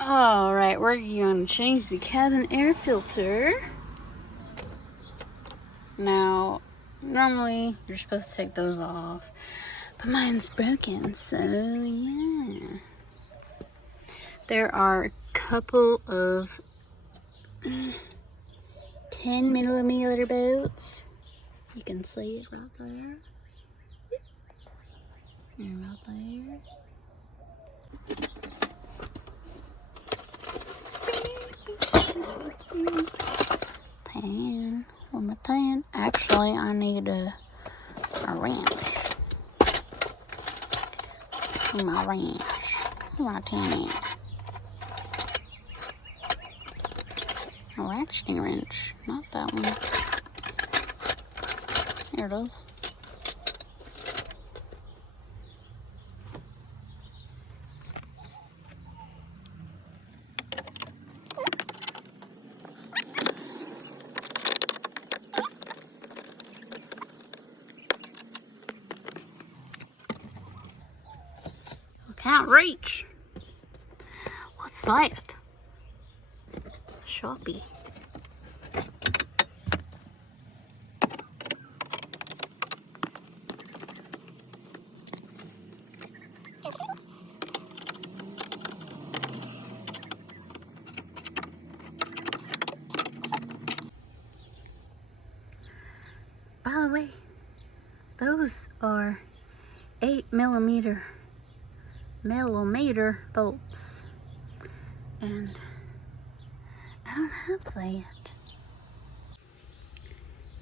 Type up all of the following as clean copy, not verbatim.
Alright, we're going to change the cabin air filter. Now, normally you're supposed to take those off, but mine's broken, so yeah. There are a couple of 10mm bolts. You can see it right there. And right there. Tan. Where's my tan? Actually, I need a wrench. My wrench. My tan. A ratcheting wrench. Not that one. Here it is. Can't reach. What's that? Sharpie. By the way, those are 8mm bolts, and I don't have that.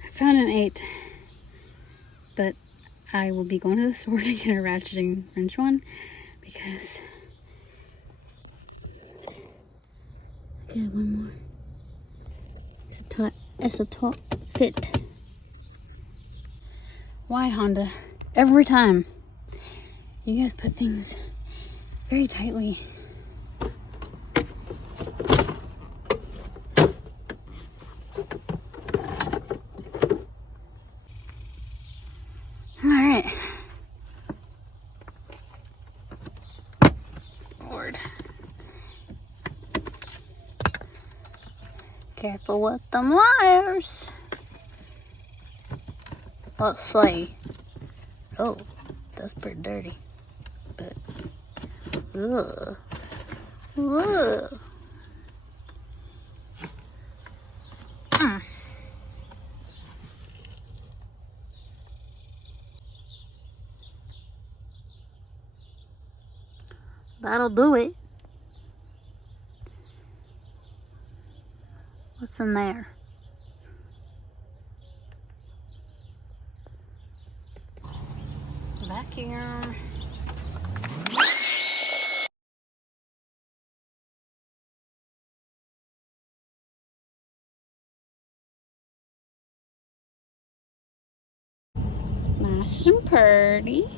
I found an 8, but I will be going to the store to get a ratcheting wrench one because okay, one more. It's a top fit. Why, Honda? Every time you guys put things very tightly. Alright. Lord. Careful with them wires. Let's see. Oh, that's pretty dirty. But, ugh. Ugh. That'll do it. What's in there? Vacuum. Nice and pretty.